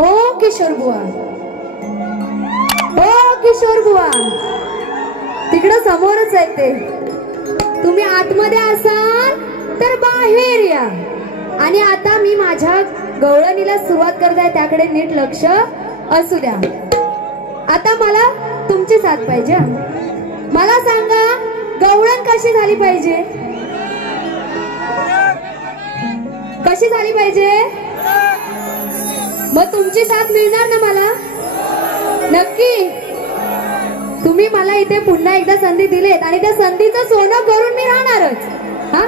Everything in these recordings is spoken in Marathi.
ओ किशोर बुवा, ओ किशोर बुवा, तिकडं समोरच आहे ते. तुम्ही आतमध्ये असाल तर बाहेर या. आणि आता मी माझ्या गवळणीला सुरुवात करत आहे, त्याकडे नीट लक्ष असू द्या. आता मला तुमची साथ पाहिजे. मला सांगा, गवळण कशी झाली पाहिजे? कशी झाली पाहिजे? मग तुमची साथ मिळणार ना मला? नक्की. तुम्ही मला इथे पुन्हा एकदा संधी दिलीत आणि त्या संधीचं सोनं करून मी राहणारच. हा,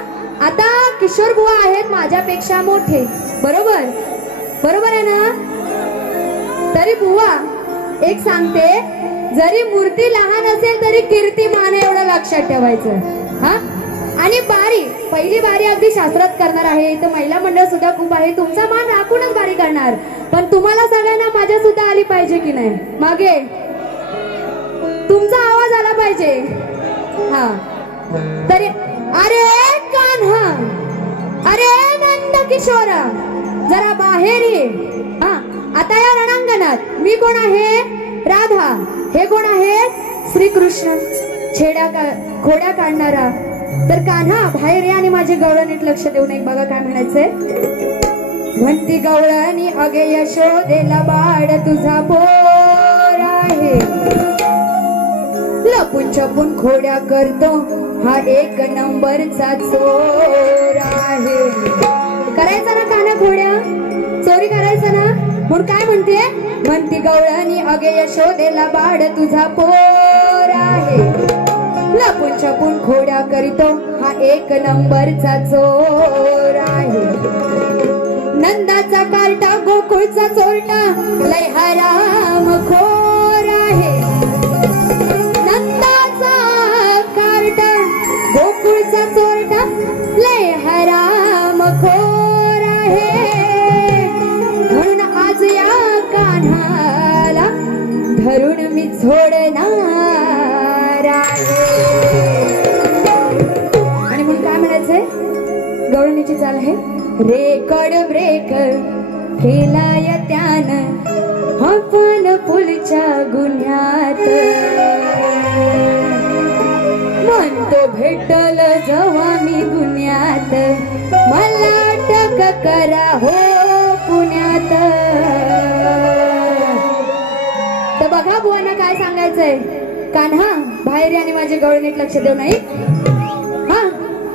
आता किशोर बुवा आहेत माझ्यापेक्षा मोठे, बरोबर? बरोबर आहे ना? तरी बुवा एक सांगते, जरी मूर्ती लहान असेल तरी कीर्तिमान एवढं लक्षात ठेवायचं. हा, आणि बारी, पहिली बारी अगदी शास्त्रात करणार आहे. इथं महिला मंडळ सुद्धा खूप आहे. तुमचा मान राखूनच बारी करणार, पण तुम्हाला सगळ्यांना मजा सुद्धा आली पाहिजे की नाही? मागे तुमचा आवाज आला पाहिजे. हा, तरी अरे कान्हा, अरे नंद किशोरा, जरा बाहेर ये. हा, आता या रणांगणात मी कोण आहे? राधा. हे कोण आहेत? श्रीकृष्ण, खोड्या काढणारा. तर कान्हा बाहेर ये आणि माझे गवळण नीट लक्ष देऊन एक बघा काय म्हणायचंय. म्हणती गवळणी अगे यशोदेला बाळ तुझा पोर आहे, लपून छपून खोड्या करतो हा एक नंबरचा चोर आहे. करायचा ना कान्हा खोड्या? चोरी करायचं ना? म्हणून काय म्हणते? म्हणती गवळणी अगे यशोदेला बाळ तुझा पोर आहे, लपून छपून खोड्या करीतो हा एक नंबरचा चोर आहे. नंदाचा कार्टा गोकुळचा चोरटा लय हराम खोर आहे. नंदाचा कार्टा गोकुळचा चोरटा लय हराम खोर आहे. म्हणून आज या कान्हाला धरून मी झोडणार आहे. आणि म्हणून काय म्हणायचंय? गवळणीची चाल आहे. रेकॉर्ड ब्रेक केलाय त्यानं आपण पुलच्या गुन्ह्यात, म्हणतो भेटल जेव्हा मी गुन्ह्यात मला अटक करा हो पुण्यात. तर बघा बुवांना काय सांगायचंय. कान्हा बाहेर आणि माझे गवळण नीट लक्ष देऊ नाही. हा,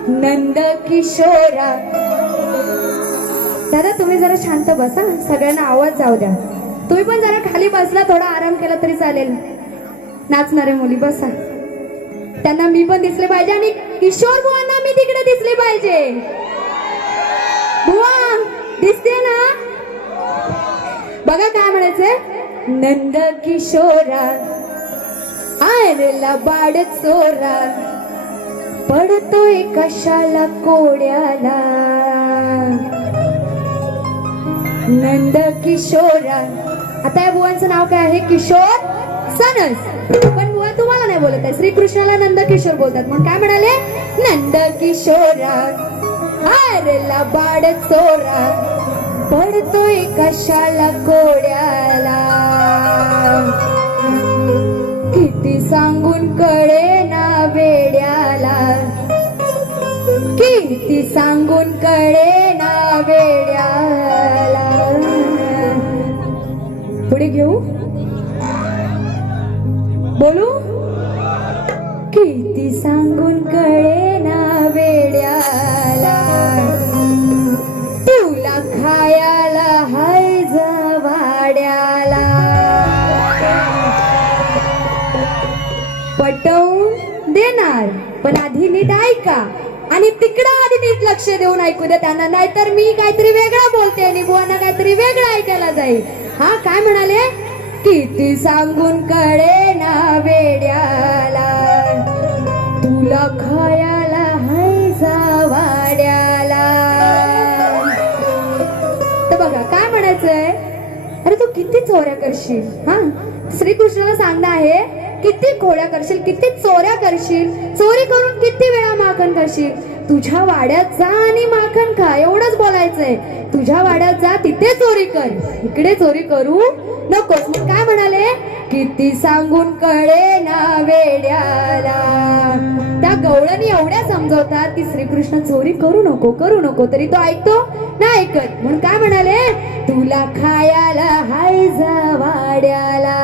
नंद किशोरा. दादा तुम्ही जरा शांत बसा, सगळ्यांना आवाज जाऊ द्या. तुम्ही पण जरा खाली बसला, थोडा आराम केला तरी चालेल. नाचणारे मुली बसा, त्यांना मी पण दिसले पाहिजे आणि किशोर बुवांना मी तिकडे दिसले पाहिजे. बुवा दिसते ना? बघा काय म्हणायचंय. नंद किशोरा आरला बाड चोरा, पडतोय कशाला कोड्याला. नंद किशोरा. आता या बुवांचं नाव काय आहे? किशोर सनस. पण बुवा तुम्हाला नाही बोलत आहे, श्रीकृष्णाला नंद किशोर बोलतात. म्हणून काय म्हणाले? नंद किशोरा आरला बाड चोरा, पडतोय कशाला कोड्याला. किती सांगून कळे ना वेड्याला, किती सांगून कळे ना वेड्याला. पुढे घेऊ, बोलू. किती सांगून कळे ना वेड्याला, तुला खायाला हाय जवाड्याला. पटवून देणार, पण आधी नीट ऐका आणि तिकडं आधी नीट लक्ष देऊन ऐकू दे त्यांना, नाहीतर मी काहीतरी वेगळं बोलते आणि बुवांना काहीतरी वेगळं ऐकायला जाईल. हा, काय म्हणाले? किती सांगून कळे ना वेड्याला, तुला खायाला हाय जवाड्याला. तर बघा काय म्हणायचंय. अरे तू किती चोऱ्या करशील? हा, श्रीकृष्णाला सांगणं आहे किती खोड्या करशील, किती चोऱ्या करशील, चोरी करून किती वेळा माखण करशील. तुझ्या वाड्यात जा आणि माखण खा, एवढंच बोलायचंय. तुझ्या वाड्यात जा, तिथे चोरी कर, इकडे चोरी करू नकोस. मग काय म्हणाले, किती सांगून कळे ना वेड्याला. त्या गवळणी एवढ्या समजवतात की श्रीकृष्ण चोरी करू नको करू नको, तरी तो ऐकतो नाही ऐकत. म्हणून काय म्हणाले, तुला खायला हाय जा वाड्याला.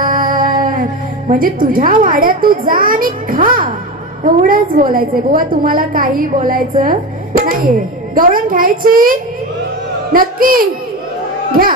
म्हणजे तुझ्या वाड्यात तू जा आणि खा, एवढंच बोलायचंय. बुवा तुम्हाला काही बोलायचं नाहीये. गवळण घ्यायची नक्की घ्या.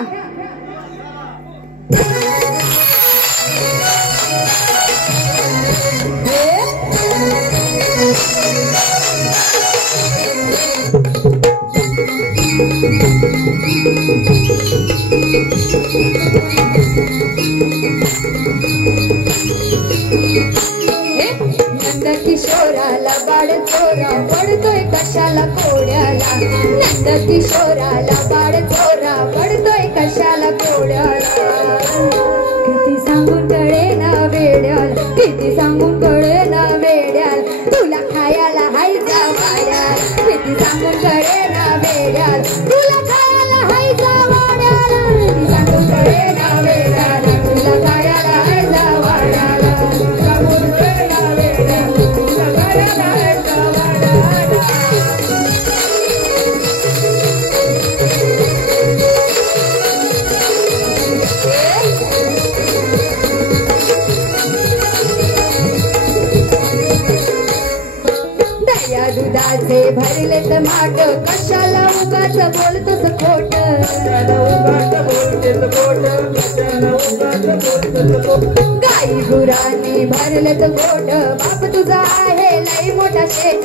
नंद किशोराला बाळ चोरा पडतोय कशाला कोड्याला. नंद किशोराला बाळ चोरा पडतोय कशाला कोड्याला. किती सांगून कळे ना वेड्याला, किती सांगून कळे ना वेड्याला. तुला खायला हाय जा वाड्याला. किती सांगून कळे ना वेड्याला, तुला खायला हाय जा वाड्याला. किती सांगून कळे ना वेड्याला, तुला खायला हाय जा वाड्याला. सांगून कळे ना वेड्याला, तुला खायला हाय जा वाड्याला. दया दुधाचे भरलेत माठ, कशाला उगाच बोलतोस खोट. गाई गुरांनी भरलेत गोठ, बाप तुझा आहे लई मोठा शेठ.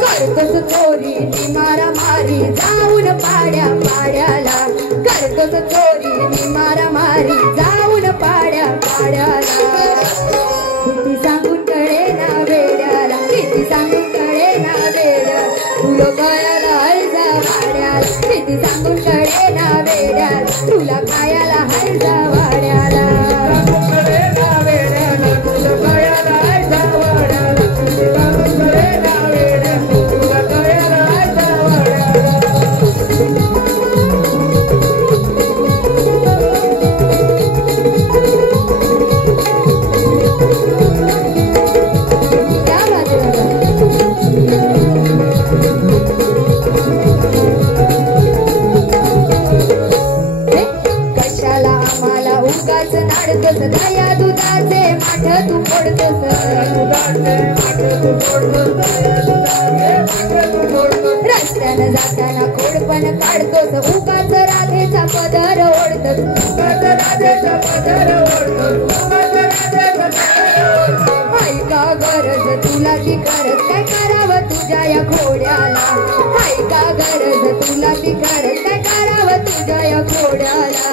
करतोस चोरी नी मारामारी जाऊन पाड्या पाड्याला. करतोस चोरी नी मारामारी जाऊन पाड्या पाड्याला. किती सांगून कळे ना वेड्याला, किती सांगून कळे ना वेड्याला. तुला कळायला हाय जा वाड्याला. किती सांगून कळे ना वेड्याला, तुला खायला हाय जा वाड्याला. दया दुधाचे माठ तू फोडतोस. रस्त्यानं जाताना खोडपण काढतोस, उगाच राधेचा पदर ओढतोस. हाय का गरज तुला ती खरच, काय करावं तुझ्या या खोड्याला. हाय का गरज तुला ती खरच, काय करावं तुझ्या या खोड्याला.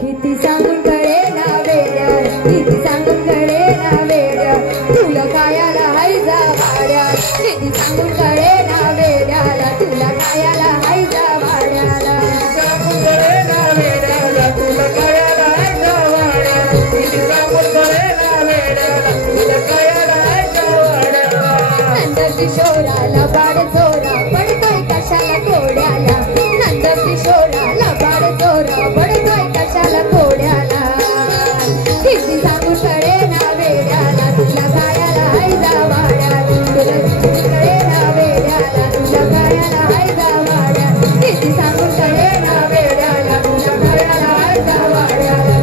किती सांगून कळे ना वेड्याला, किती सांगून कळे ना वेड्याला. तुला खायला हाय जा वाड्याला. किती सांगून कळे ना वेड्याला, तुला खायला हाय जा वाड्याला. सांगून कळे ना वेड्याला, तुला खायला हाय जा वाड्याला. किती सांगून कळे ना वेड्याला, तुला खायला हाय जा वाड्याला. नंद किशोराला बाळ चोरा पडतोय कशाला कोड्याला. नंद किशोराला बाळ चोरा पडतोय कशाला कोड्याला. किती सांगून कळे ना वेड्याला, तुला खायला हाय जा वाड्याला. तुला कळे ना वेड्याला, तुला खायला हाय जा वाड्याला. किती सांगून कळे ना वेड्याला, तुला खायला हाय जा वाड्याला.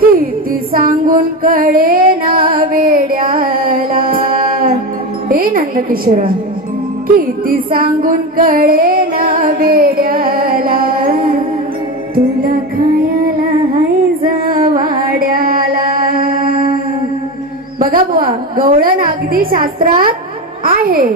किती सांगून कळे ना वेड्याला. हे नंदकिशोरा, किती सांगून कळे ना वेड्याला. तुला खायला हाय जा वाड्याला. बघा बुवा, गवळण अगदी शास्त्रात आहे.